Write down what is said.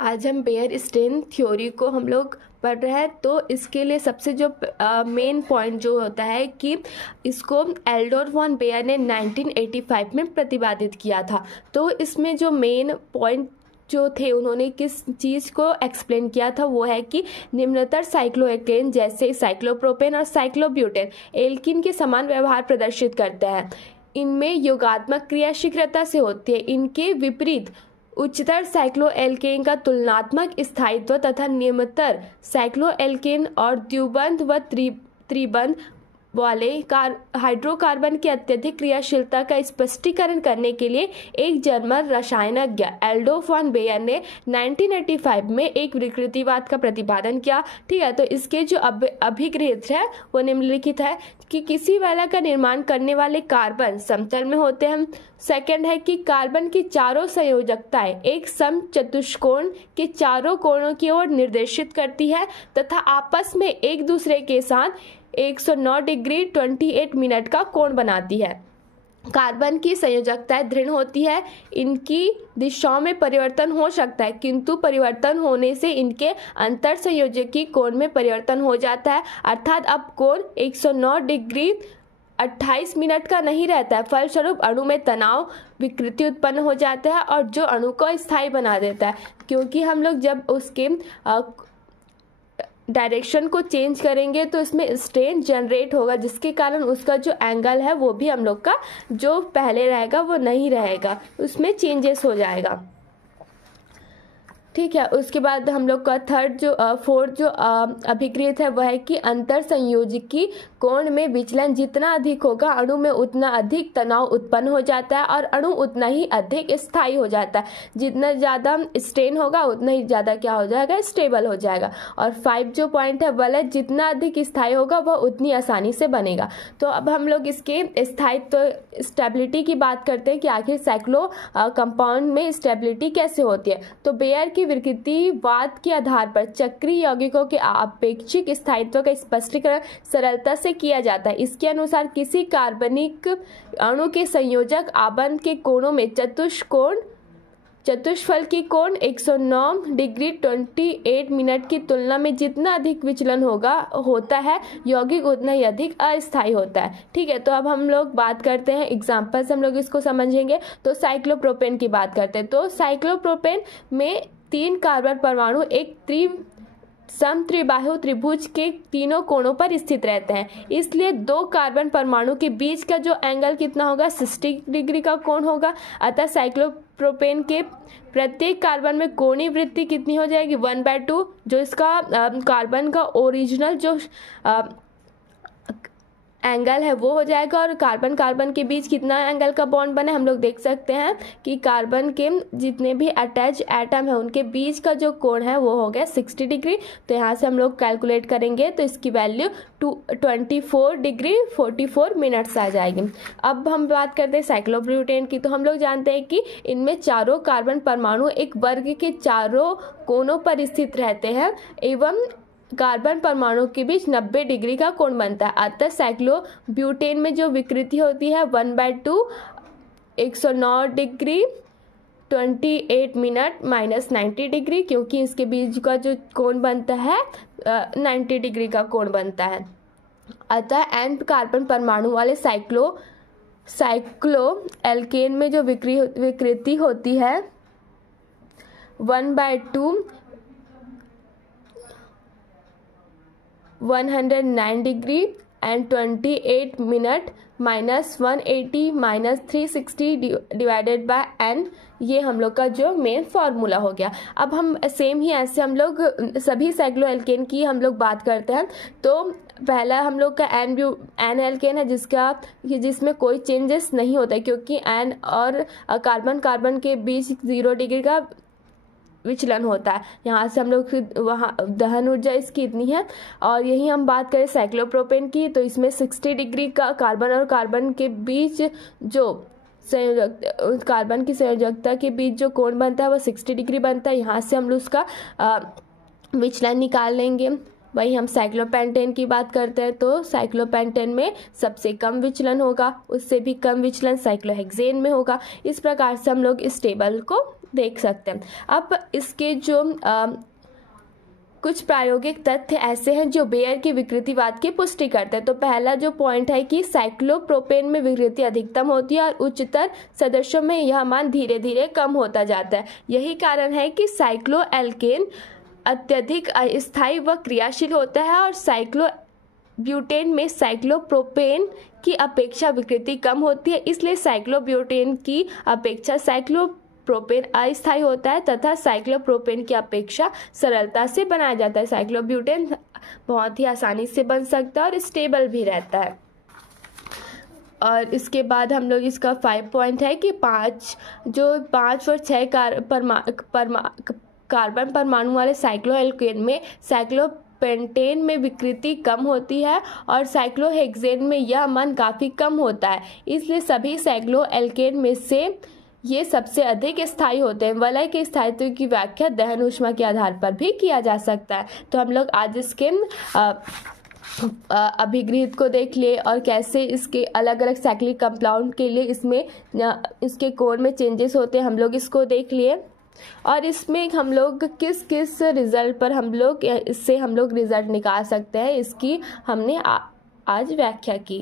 आज हम bear stand theory को हम लोग पढ़ रहे हैं। तो इसके लिए सबसे जो मेन पॉइंट जो होता है कि इसको एल्डोर वॉन बेयर ने 1985 में प्रतिपादित किया था। तो इसमें जो मेन पॉइंट जो थे, उन्होंने किस चीज़ को एक्सप्लेन किया था, वो है कि निम्नतर साइक्लोएल्केन जैसे साइक्लोप्रोपेन और साइक्लोब्यूटेन एल्कीन के समान व्यवहार प्रदर्शित करते हैं। इनमें योगात्मक क्रिया शीघ्रता से होती है। इनके विपरीत उच्चतर साइक्लोएल्केन का तुलनात्मक स्थायित्व तथा निम्नतर साइक्लोएल्केन और द्विबंध व त्रिबंध वाले हाइड्रोकार्बन की अत्यधिक क्रियाशीलता का स्पष्टीकरण करने के लिए एक जर्मन रसायनज्ञ एल्डोफ वॉन बेयर ने 1985 में एक विकृतिवाद का प्रतिपादन किया। ठीक है, तो इसके जो अभिगृहित है वो निम्नलिखित है कि किसी वलय का निर्माण करने वाले कार्बन समतल में होते हैं। सेकंड है कि कार्बन की चारों संयोजकताएं एक सम चतुष्कोण के चारों कोणों की ओर निर्देशित करती है तथा आपस में एक दूसरे के साथ 109 डिग्री 28 मिनट का कोण बनाती है। कार्बन की संयोजकताएं दृढ़ होती है। इनकी दिशाओं में परिवर्तन हो सकता है, किंतु परिवर्तन होने से इनके अंतर संयोजकी कोण में परिवर्तन हो जाता है, अर्थात अब कोण 109 डिग्री 28 मिनट का नहीं रहता है। फलस्वरूप अणु में तनाव विकृति उत्पन्न हो जाता है और जो अणु को स्थायी बना देता है, क्योंकि हम लोग जब उसके डायरेक्शन को चेंज करेंगे तो इसमें स्ट्रेन जनरेट होगा, जिसके कारण उसका जो एंगल है वो भी हम लोग का जो पहले रहेगा वो नहीं रहेगा, उसमें चेंजेस हो जाएगा। ठीक है, उसके बाद हम लोग का फोर्थ जो अभिक्रियत है वह है कि अंतर संयोजकी कोण में विचलन जितना अधिक होगा अणु में उतना अधिक तनाव उत्पन्न हो जाता है और अणु उतना ही अधिक स्थायी हो जाता है। जितना ज़्यादा स्ट्रेन होगा उतना ही ज़्यादा क्या हो जाएगा, स्टेबल हो जाएगा। और 5 जो पॉइंट है वलय जितना अधिक स्थायी होगा वह उतनी आसानी से बनेगा। तो अब हम लोग इसके स्थायित्व स्टेबिलिटी की बात करते हैं कि आखिर साइक्लो कंपाउंड में स्टेबिलिटी कैसे होती है। तो बेयर की विकृतिवाद के आधार पर चक्रीय यौगिकों के अपेक्षिक स्थायित्व का स्पष्टीकरण सरलता से किया जाता है। इसके अनुसार किसी कार्बनिक अणु के संयोजक आबंध के कोणों में चतुष्फल की कोण 109 डिग्री 28 मिनट की तुलना में जितना अधिक विचलन होता है यौगिक उतना ही अधिक अस्थायी होता है। ठीक है, तो अब हम लोग बात करते हैं एग्जाम्पल से हम लोग इसको समझेंगे। तो साइक्लोप्रोपेन की बात करते हैं। तो साइक्लोप्रोपेन में 3 कार्बन परमाणु एक समत्रिबाहु त्रिभुज के तीनों कोणों पर स्थित रहते हैं। इसलिए 2 कार्बन परमाणु के बीच का जो एंगल कितना होगा, 60 डिग्री का कोण होगा। अतः साइक्लोप्रोपेन के प्रत्येक कार्बन में कोणीय वृत्ति कितनी हो जाएगी, 1/2, जो इसका कार्बन का ओरिजिनल जो एंगल है वो हो जाएगा। और कार्बन के बीच कितना एंगल का बॉन्ड बना है हम लोग देख सकते हैं कि कार्बन के जितने भी अटैच एटम है उनके बीच का जो कोण है वो हो गया 60 डिग्री। तो यहाँ से हम लोग कैलकुलेट करेंगे तो इसकी वैल्यू 24 डिग्री 44 मिनट्स आ जाएगी। अब हम बात करते हैं साइक्लोब्यूटेन की। तो हम लोग जानते हैं कि इनमें चारों कार्बन परमाणु एक वर्ग के चारों कोनों पर स्थित रहते हैं एवं कार्बन परमाणु के बीच 90 डिग्री का कोण बनता है। अतः साइक्लोब्यूटेन में जो विकृति होती है 1/2 109 डिग्री 28 मिनट माइनस 90 डिग्री, क्योंकि इसके बीच का जो कोण बनता है 90 डिग्री का कोण बनता है। अतः n कार्बन परमाणु वाले साइक्लोएल्केन में जो विकृति होती है 1/2 109 degree and 28 minute minus 180 minus 360 divided by n, ये हम लोग का जो मेन फार्मूला हो गया। अब हम सेम ही ऐसे हम लोग सभी साइक्लोएल्केन की हम लोग बात करते हैं। तो पहला हम लोग का एन एल्केन है जिसमें कोई चेंजेस नहीं होता है, क्योंकि एन और कार्बन के बीच 0 डिग्री का विचलन होता है। यहाँ से हम लोग वहाँ दहन ऊर्जा इसकी इतनी है। और यही हम बात करें साइक्लोप्रोपेन की, तो इसमें 60 डिग्री का कार्बन और कार्बन के बीच जो कार्बन की संयोजकता के बीच जो कोण बनता है वो 60 डिग्री बनता है। यहाँ से हम लोग उसका विचलन निकाल लेंगे। वही हम साइक्लोपेंटेन की बात करते हैं। तो साइक्लोपेंटेन में सबसे कम विचलन होगा, उससे भी कम विचलन साइक्लोहेक्सेन में होगा। इस प्रकार से हम लोग इस टेबल को देख सकते हैं। अब इसके जो कुछ प्रायोगिक तथ्य ऐसे हैं जो बेयर की विकृतिवाद की पुष्टि करते हैं। तो पहला जो पॉइंट है कि साइक्लोप्रोपेन में विकृति अधिकतम होती है और उच्चतर सदस्यों में यह मान धीरे धीरे कम होता जाता है। यही कारण है कि साइक्लोएल्केन अत्यधिक अस्थायी व क्रियाशील होता है और साइक्लोब्यूटेन में साइक्लोप्रोपेन की अपेक्षा विकृति कम होती है, इसलिए साइक्लोब्यूटेन की अपेक्षा साइक्लोप्रोपेन अस्थायी होता है तथा साइक्लोप्रोपेन की अपेक्षा सरलता से बनाया जाता है। साइक्लोब्यूटेन बहुत ही आसानी से बन सकता है और स्टेबल भी रहता है। और इसके बाद हम लोग इसका 5 पॉइंट है कि 5 और 6 कार्बन परमाणु वाले साइक्लोएल्केन में साइक्लोपेंटेन में विकृति कम होती है और साइक्लोहेक्सेन में यह मान काफ़ी कम होता है, इसलिए सभी साइक्लोएल्केन में से ये सबसे अधिक स्थायी होते हैं। वलय के स्थायित्व की व्याख्या दहन ऊष्मा के आधार पर भी किया जा सकता है। तो हम लोग आज इसके अभिगृहित को देख लिए और कैसे इसके अलग अलग साइक्लिक कंपाउंड के लिए इसमें इसके कोण में चेंजेस होते हैं, हम लोग इसको देख लिए। और इसमें हम लोग किस किस रिजल्ट पर इससे हम लोग रिजल्ट निकाल सकते हैं, इसकी हमने आज व्याख्या की।